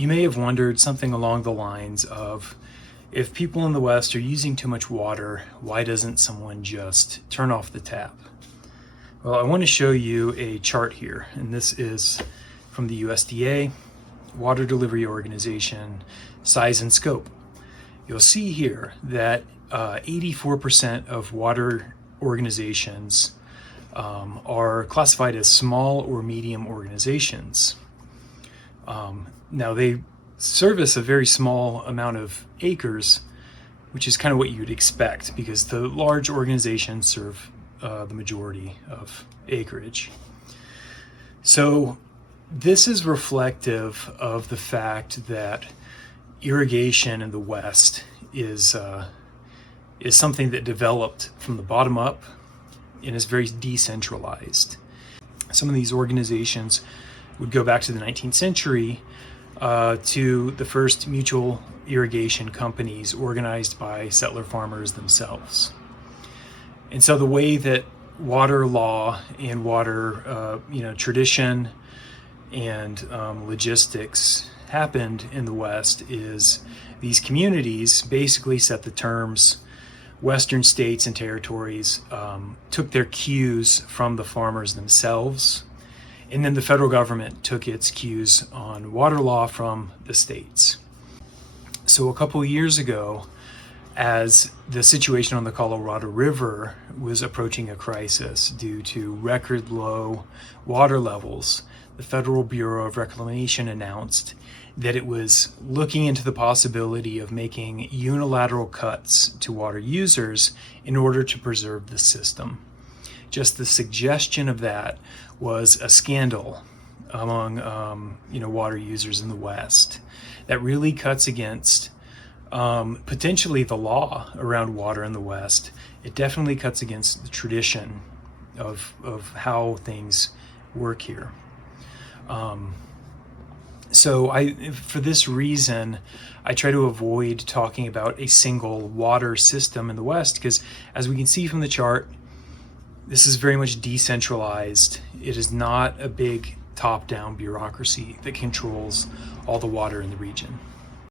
You may have wondered something along the lines of, if people in the West are using too much water, why doesn't someone just turn off the tap? Well, I want to show you a chart here, and this is from the USDA, Water Delivery Organization, size and scope. You'll see here that 84% of water organizations are classified as small or medium organizations. Now they service a very small amount of acres, which is kind of what you'd expect because the large organizations serve the majority of acreage. So this is reflective of the fact that irrigation in the West is something that developed from the bottom up and is very decentralized. Some of these organizations would go back to the 19th century to the first mutual irrigation companies organized by settler farmers themselves. And so the way that water law and water tradition and logistics happened in the West is these communities basically set the terms. Western states and territories took their cues from the farmers themselves, and then the federal government took its cues on water law from the states. So a couple of years ago, as the situation on the Colorado River was approaching a crisis due to record low water levels, the Federal Bureau of Reclamation announced that it was looking into the possibility of making unilateral cuts to water users in order to preserve the system. Just the suggestion of that was a scandal among water users in the West that really cuts against potentially the law around water in the West. It definitely cuts against the tradition of how things work here. So for this reason, I try to avoid talking about a single water system in the West because, as we can see from the chart, this is very much decentralized. It is not a big top-down bureaucracy that controls all the water in the region.